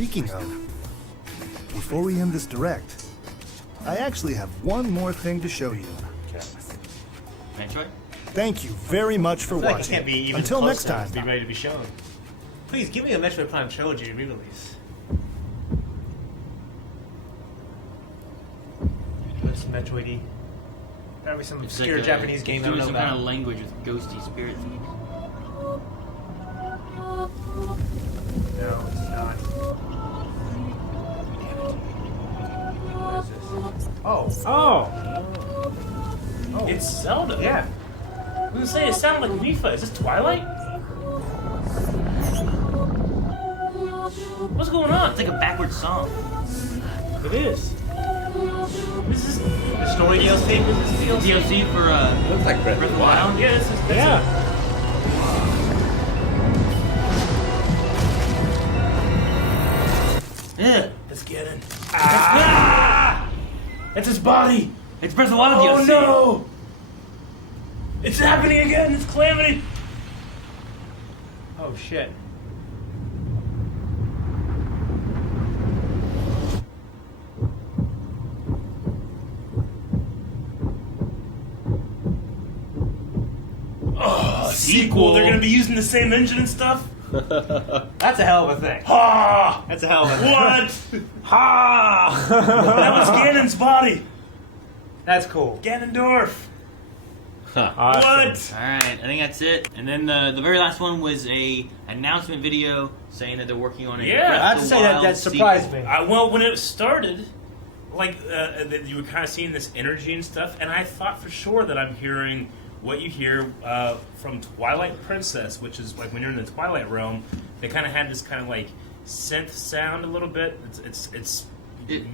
Speaking of, before we end this direct, I actually have one more thing to show you. Okay. Metroid? Thank you very much for I feel like it watching. can't be even Until close next enough time. to be ready to be shown. Please give me a Metroid Prime Trilogy re-release. Looks Metroid-y. Probably some It's obscure like Japanese game I don't doing know some about. kind of language with ghosty spirit things. No, it's not. What is this? Oh. Oh. It's Zelda. Yeah. I was gonna say, it sounded like Mifa. Is this Twilight? What's going on? It's like a backwards song. It is. This is The story DLC? This is DLC. DLC for It looks like Breath of the Wild. Yeah, this is. Yeah. Yeah. Let's get in. Ah! It's his body. It's Breath of the Wild Oh DLC. no! It's happening again. It's Calamity. Oh shit. Oh, sequel. They're gonna be using the same engine and stuff. That's a hell of a thing. Ha! That's a hell of a thing. What? Ha! That was Ganon's body. That's cool. Ganondorf. Awesome. What? Alright, I think that's it. And then the very last one was a announcement video saying that they're working on a Yeah, Breath I'd of the say that Wild surprised sequel. me. Well, when it started, like that you were kind of seeing this energy and stuff, and I thought for sure that I'm hearing what you hear from Twilight Princess, which is like when you're in the Twilight realm, they kind of had this kind of like synth sound a little bit. It's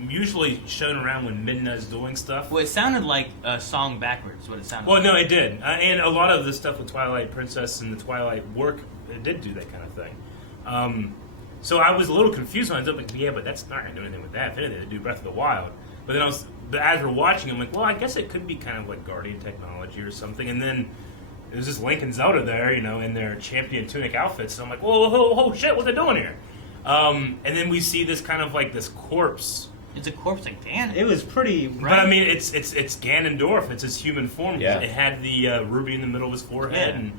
usually shown around when Midna's doing stuff. Well, it sounded like a song backwards, what it sounded Well, like. no, it did, and a lot of the stuff with Twilight Princess and the Twilight work, it did do that kind of thing. So I was a little confused when I was like, yeah, but that's not going to do anything with that. If anything, to do Breath of the Wild. But then but as we're watching, I'm like, well, I guess it could be kind of like Guardian technology or something. And then there's just Link and Zelda there, you know, in their champion tunic outfits. And I'm like, whoa, shit, what they doing here? And then we see this kind of like this corpse. It's a corpse like Ganon. It was pretty. But I mean, it's Ganondorf. It's his human form. Yeah. It had the ruby in the middle of his forehead, Yeah. and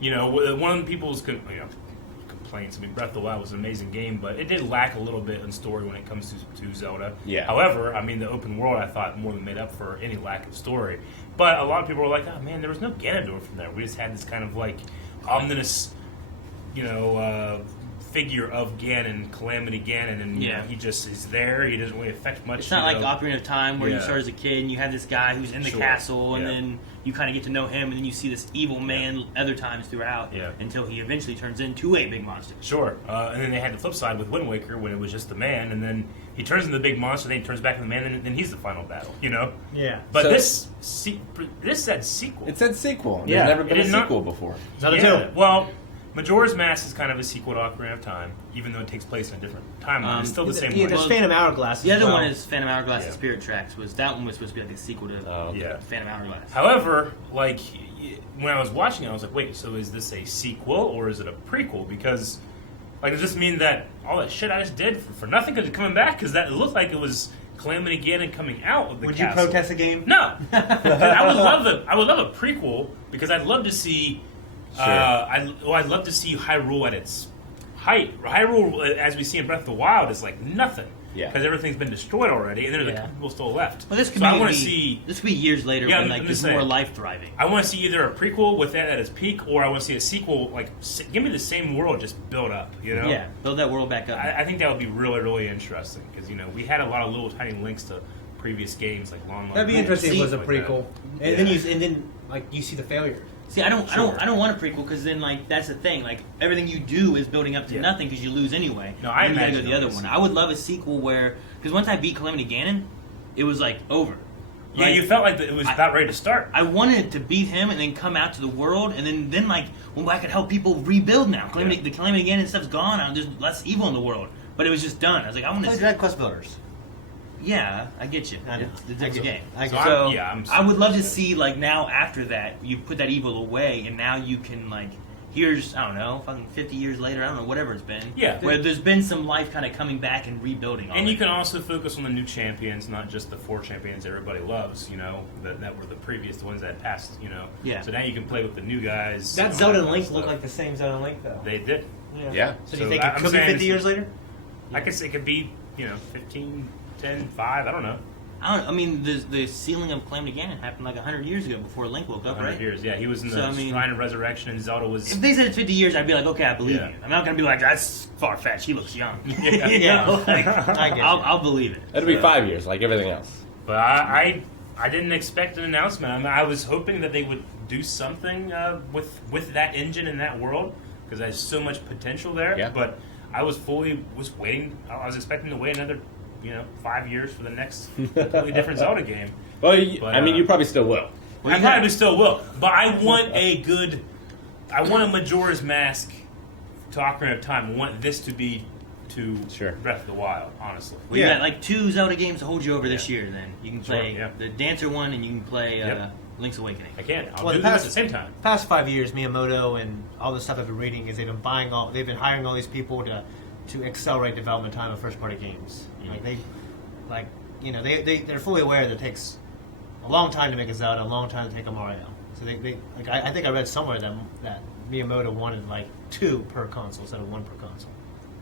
you know, one of the people's complaints. I mean, Breath of the Wild was an amazing game, but it did lack a little bit in story when it comes to Zelda. Yeah. However, I mean, the open world I thought more than made up for any lack of story. But a lot of people were like, "Oh man, there was no Ganondorf in there. We just had this kind of like ominous, you know." Figure of Ganon, Calamity Ganon, and you know, he just is there. He doesn't really affect much. It's not like Ocarina of Time where you Yeah. start as a kid and you have this guy who's in the Sure. castle and Yeah. then you kind of get to know him and then you see this evil man other times throughout Yeah. until he eventually turns into a big monster. Sure. And then they had the flip side with Wind Waker when it was just the man, and then he turns into the big monster, then he turns back into the man, and then he's the final battle, you know? Yeah. But So- this said sequel. It said sequel. Yeah, There's never been it a did not- sequel before. Zelda Yeah. 2. Well, Majora's Mask is kind of a sequel to Ocarina of Time, even though it takes place in a different timeline. It's still the same Yeah, way. there's Phantom Hourglass. The as other well. one is Phantom Hourglass Yeah. and Spirit Tracks. That one was supposed to be like a sequel to Oh, Yeah. Phantom Hourglass. However, like when I was watching it, I was like, wait, so is this a sequel or is it a prequel? Because like, does this mean that all that shit I just did for nothing because it's coming back? Because that it looked like it was Calamity Ganon coming out of the Would castle. you protest the game? No, I would love a prequel because I'd love to see. Sure. I'd love to see Hyrule at its height. Hyrule, as we see in Breath of the Wild, is like nothing. Yeah. Because everything's been destroyed already, and there's a Yeah. couple people still left. Well, this could so I be, want to see. this could be years later Yeah, when I'm like just there's more saying. life thriving. I want to see either a prequel with that at its peak, or I want to see a sequel. Like, give me the same world, just build up. You know? Yeah, build that world back up. I think that would be really, really interesting because you know we had a lot of little tiny links to previous games like Long. That'd be interesting if it was a like that. prequel, Yeah. and then like you see the failure. See, I don't Sure. want a prequel because then like that's the thing. Like everything you do is building up to Yeah. nothing because you lose anyway. No, I And you gotta go imagine the other those. one. I would love a sequel where because once I beat Calamity Ganon, it was like over. Yeah, Like, you felt like it was about ready to start. I wanted to beat him and then come out to the world and then like, well, I could help people rebuild now. The Calamity Ganon stuff's gone. There's less evil in the world. But it was just done. I was like, I want Play to. Dragon Quest Builders. Yeah, I get you. I know. It's a good game. So So I'm I would love to see like now after that you put that evil away and now you can like here's, I don't know, fucking 50 years later, I don't know, whatever it's been. Yeah. Where there's been some life kind of coming back and rebuilding all And you it. can also focus on the new champions, not just the 4 champions everybody loves, that were the previous ones that passed, Yeah. So now you can play with the new guys. That and Zelda all that Link stuff. looked like the same Zelda Link, though. They did. Yeah. So do you So think it I'm could be saying 50 years later? I guess it could be, 15, 10, 5, I don't know. I mean, the sealing of Calamity Ganon happened like 100 years ago before Link woke up, 100 right? years, yeah. He was in the So, I mean- Shrine of Resurrection, and Zelda was... If they said it's 50 years, I'd be like, okay, I believe Yeah. you. I'm not going to be like, that's far-fetched. He looks young. Yeah. You know, like, I get you. I'll believe it. It'll be 5 years, like everything else. But I didn't expect an announcement. I mean, I was hoping that they would do something with that engine in that world, because there's so much potential there. Yeah. But I was waiting. I was expecting to wait another, 5 years for the next completely different Zelda game. Well, But, I mean, you probably still will. Well, I you got- probably still will. But I want I want a Majora's Mask to Ocarina of Time. I want this to be to Sure. Breath of the Wild, honestly. Well, you Yeah. got like 2 Zelda games to hold you over this Yeah. year. Then you can Sure, play yeah. the Dancer one, and you can play Yep. Link's Awakening. I can. I'll Well, do the them at past- the same time. Past 5 years, Miyamoto and all the stuff I've been reading is they've been hiring all these people to accelerate development time of first party games. They're fully aware that it takes a long time to make a Zelda, a long time to take a Mario. So I think I read somewhere that Miyamoto wanted like 2 per console instead of 1 per console.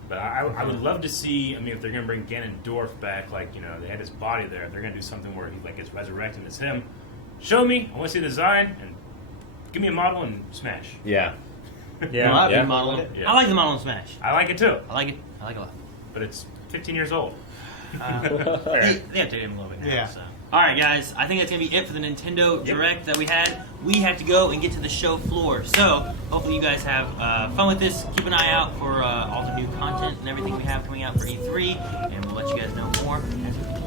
But I would love to see. I mean, if they're going to bring Ganondorf back, they had his body there. If they're going to do something where he gets resurrected as him, show me. I want to see the design and give me a model and smash. Yeah. Yeah, I've Yeah. been modeling. Yeah. I like the model in Smash. I like it too, I like it a lot. but it's 15 years old. They have to him a little bit now. Yeah. So. All right, guys. I think that's gonna be it for the Nintendo Direct that we had. We have to go and get to the show floor. So hopefully you guys have fun with this. Keep an eye out for all the new content and everything we have coming out for E3, and we'll let you guys know more as we